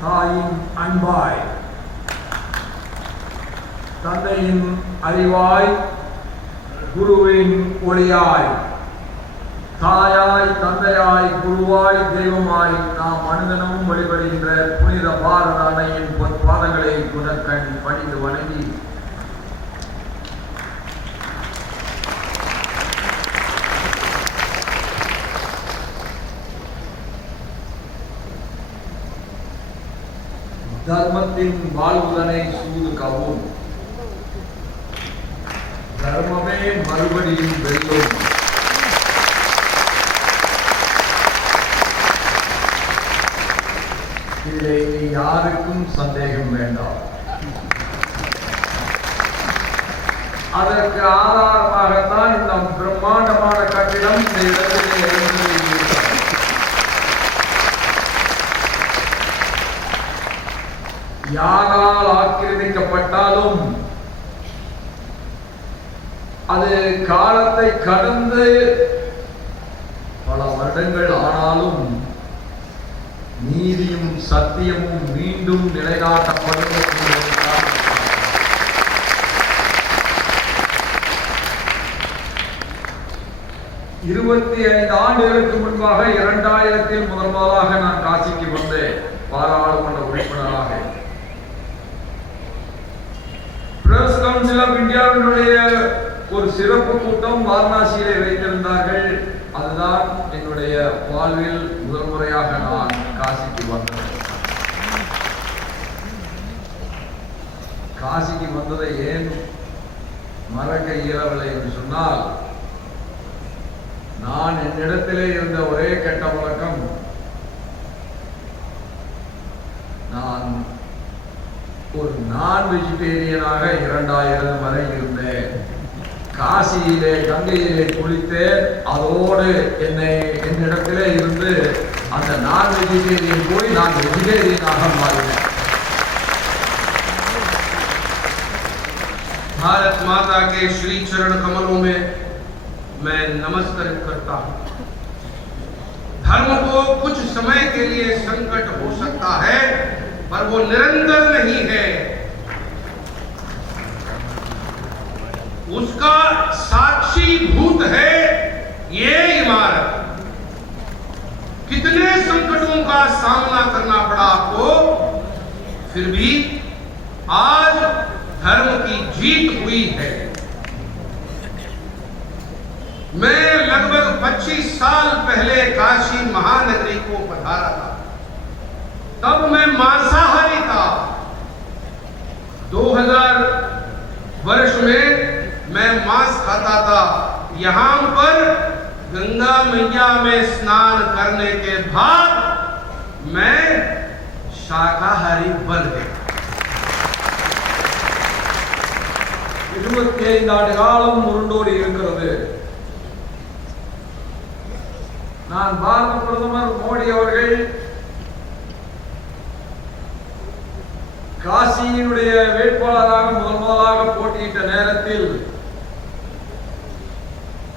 தாயின் அன்பாய் தந்தையின் அறிவாய் குருவின் ஒளியாய் தாயாய் தந்தையாய் குருவாய் தெய்வமாய் நாம் அனுதனமும் வழிபடுகின்ற புனித பாரத அன்னையின் பொற்பாதங்களை குணக்கண் பணிந்து வணங்கி தர்மத்தின் வாழ்வுதனை சூது கவும் தர்மமே மறுபடியும் வெல்லும். இதில் யாருக்கும் சந்தேகம் வேண்டாம். அதற்கு ஆதாரமாகத்தான் இந்த பிரம்மாண்டமான கட்டிடம் இந்த இடத்திலே யாரால் ஆக்கிரமிக்கப்பட்டாலும் அது காலத்தை கடந்து பல வருடங்கள் ஆனாலும் நீதியும் சத்தியமும் மீண்டும் நிலைநாட்டப்படும் இருபத்தி ஐந்து ஆண்டுகளுக்கு முன்பாக இரண்டாயிரத்தில் முதல் முதலாக நான் காசிக்கு வந்தேன் பாராளுமன்ற உறுப்பினராக கவுன்சில் ஆஃப் இந்தியாவினுடைய ஒரு சிறப்பு கூட்டம் வாரணாசியிலே வைத்திருந்தார்கள். அதுதான் என்னுடைய வாழ்வில் முதல் முறையாக நான் காசிக்கு வந்தேன். காசிக்கு வந்ததை ஏன் மறக்க இயலவில்லை என்று சொன்னால் நான் என்னிடத்திலே இருந்த ஒரே கெட்ட வழக்கம் நான் ஒரு நான் வெஜிடேரியனாக இரண்டாயிரம் வரை இருந்தேன் காசியிலே கங்கையிலே குளித்தேன் அதோடு என்னை என்னிடத்திலே இருந்து அந்த நான் வெஜிடேரியன் போய் நான் வெஜிடேரியனாக மாறினேன் भारत माता के श्री चरण कमलों में मैं नमस्कार करता हूं धर्म को कुछ समय के लिए संकट हो सकता है पर वो निरंतर नहीं है। उसका साक्षी भूत है ये इमारत। कितने संकटों का सामना करना पड़ा आपको, फिर भी आज धर्म की जीत हुई है। मैं लगभग 25 साल पहले काशी महानगरी को पधारा था। तब मैं मांसाहारी था 2000 वर्ष में मैं मांस खाता था यहां पर गंगा मैया में स्नान करने के बाद मैं शाकाहारी बन गया இருபத்தி ஐந்து ஆண்டு காலம் உருண்டோடி இருக்கிறது நான் பாரத பிரதமர் மோடி அவர்கள் காசியினுடைய வேட்பாளராக முதல் முதலாக போட்டியிட்ட நேரத்தில்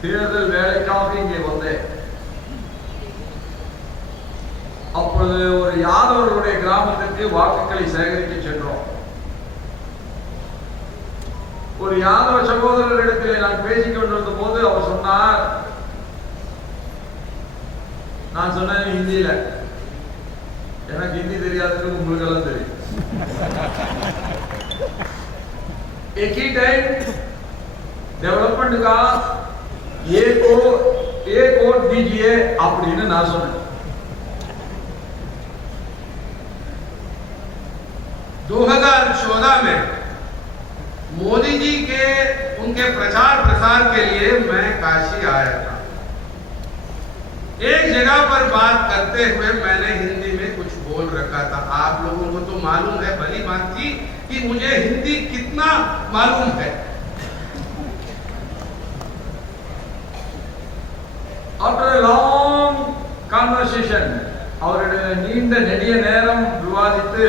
தேர்தல் வேலைக்காக இங்கே வந்தேன். அப்பொழுது ஒரு யாதவர்களுடைய கிராமத்திற்கு வாக்குகளை சேகரிக்க சென்றோம். ஒரு யாதவ சகோதரரிடத்தில் நான் பேசிக் கொண்டிருந்த போது அவர் சொன்னார் நான் சொன்னேன் ஹிந்தியில. எனக்கு ஹிந்தி தெரியாதுன்னு உங்களுக்கு எல்லாம் தெரியும். एक ही टाइम डेवलपमेंट का एक को एक वोट दीजिए அப்படின்னு நான் சொன்னேன் 2014 में मोदी जी के उनके प्रचार प्रसार के लिए मैं काशी आया था एक जगह पर बात करते हुए मैंने हिंदी में कुछ बोल रखा था आप लोगों को तो मालूम है भली बात थी कि मुझे हिंदी कितना मालूम है ஆஃப்டர் லாங் கான்வர்சேஷன் அவருடைய நீண்ட நெடிய நேரம் விவாதித்து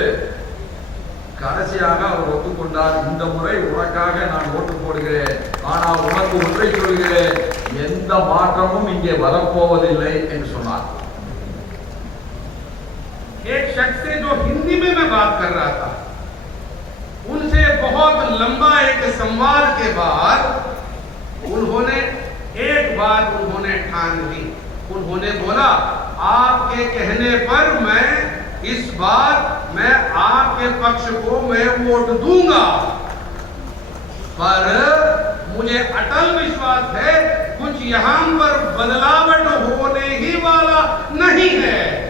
கடைசியாக அவர் ஒத்துக்கொண்டார் இந்த முறை உனக்காக நான் ஓட்டு போடுகிறேன் ஆனால் உனக்கு ஒன்றை சொல்கிறேன் எந்த மாற்றமும் இங்கே வரப்போவதில்லை என்று சொன்னார் एक शख्स से जो हिंदी में मैं बात कर रहा था, उनसे बहुत लंबा एक संवाद के बाद उन्होंने, एक बात उन्होंने ठान ली। उन्होंने बोला, आपके कहने पर मैं, इस बार मैं आपके पक्ष को मैं वोट दूँगा। पर मुझे अटल विश्वास है, कुछ यहाँ पर बदलावट होने ही वाला नहीं है।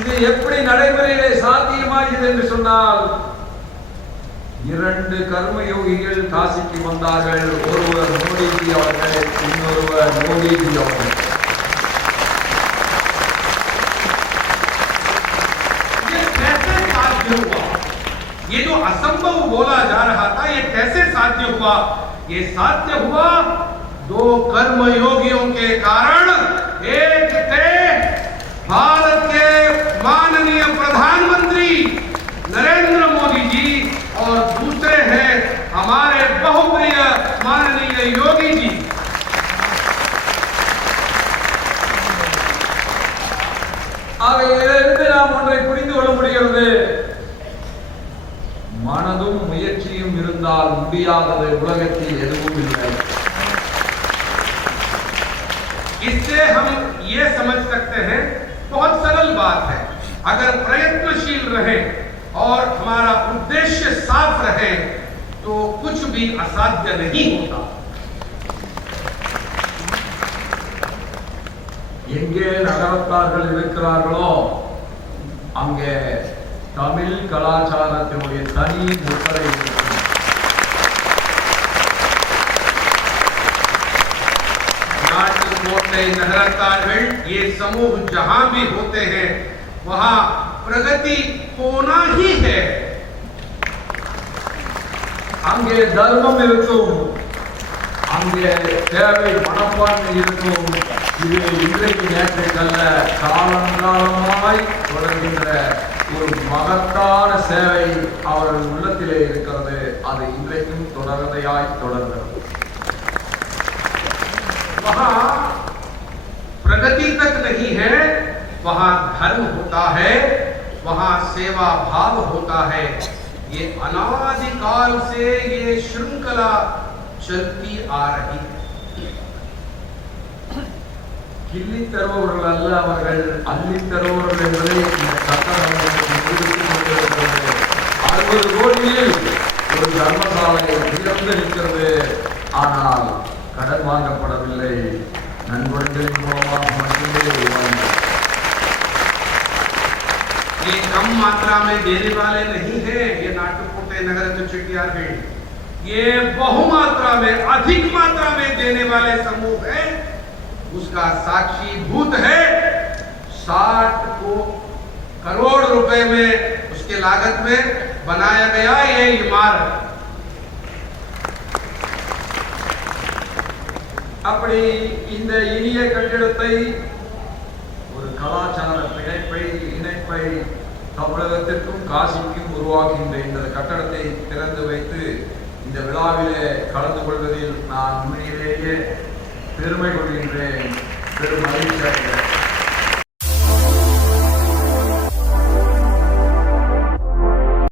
இது எப்படி நடைமுறையிலே சாத்தியமாகிறது என்று சொன்னால் இரண்டு கர்மயோகிகள் காசிக்கு வந்தார்கள் ஒருவர் மோடிஜி அவர்கள் இன்னொருவர் மோடிஜி அவர்கள் ये कैसे साध्य हुआ ये जो असंभव बोला जा रहा था ये कैसे साध्य हुआ ये साध्य हुआ दो कर्मयोगियों के कारण एक थे भारत नरेंद्र मोदी जी और दूसरे हैं हमारे बहुप्रिय माननीय योगी जी ஆக இதிலிருந்து நாம் ஒன்றை புரிந்து கொள்ள முடிகிறது மனதும் முயற்சியும் இருந்தால் முடியாதது உலகத்தில் எதுவும் இல்லை इससे हम ये समझ सकते हैं बहुत सरल बात है अगर प्रयत्नशील रहे और हमारा उद्देश्य साफ रहे तो कुछ भी असाध्य नहीं होता எங்கே நகரத்தார்கள் இருக்கிறார்களோ அங்கே தமிழ் கலாச்சாரத்தினுடைய தனி முத்திரை இருக்கும் नाटकोटे नगरतारगढ़ ये समूह जहां भी होते हैं वहां प्रगति होना ही है அங்கே தர்மம் இருக்கும் அங்கே தேவை மனப்பான்மை இருக்கும் இது இன்றைக்கு நேற்றைக்கல்ல காலங்காலமாய் தொடர்கின்ற ஒரு மகத்தான சேவை அவர்கள் உள்ளத்திலே இருக்கிறது அது இன்றைக்கும் தொடர்கதையாய் தொடர்கிறது वहां प्रगति तक नहीं है वहां धर्म होता है वहां सेवा भाव होता है ये अनादिकाल से ये श्रृंखला चलती आ रही है கிள்ளி தருபவர்கள் அல்ல அவர்கள் அள்ளி தருபவர்கள் என்பதை இந்த கட்டணம் நிரூபித்துக் கொண்டிருக்கிறது அறுபது கோடியில் ஒரு தர்மசாலை திறந்து நிற்கிறது ஆனால் கடன் வாங்கப்படவில்லை நண்பர்களின் மூலமாக कम मात्रा में देने वाले नहीं है ये नाटकोटे नगर के चिटियारगढ़ ये बहुमात्रा में अधिक मात्रा में देने वाले समूह है उसका साक्षी भूत है साठ को करोड़ रुपए में उसके लागत में बनाया गया ये इमारत அப்படி இந்த இனிய கட்டிடத்தை ஒரு கலாச்சார பிணைப்பை இணைப்பை தமிழகத்திற்கும் காசிக்கும் உருவாகின்ற இந்த கட்டடத்தை திறந்து வைத்து இந்த விழாவிலே கலந்து கொள்வதில் நான் உண்மையிலேயே பெருமை கொள்கின்றேன். பெரும் மகிழ்ச்சி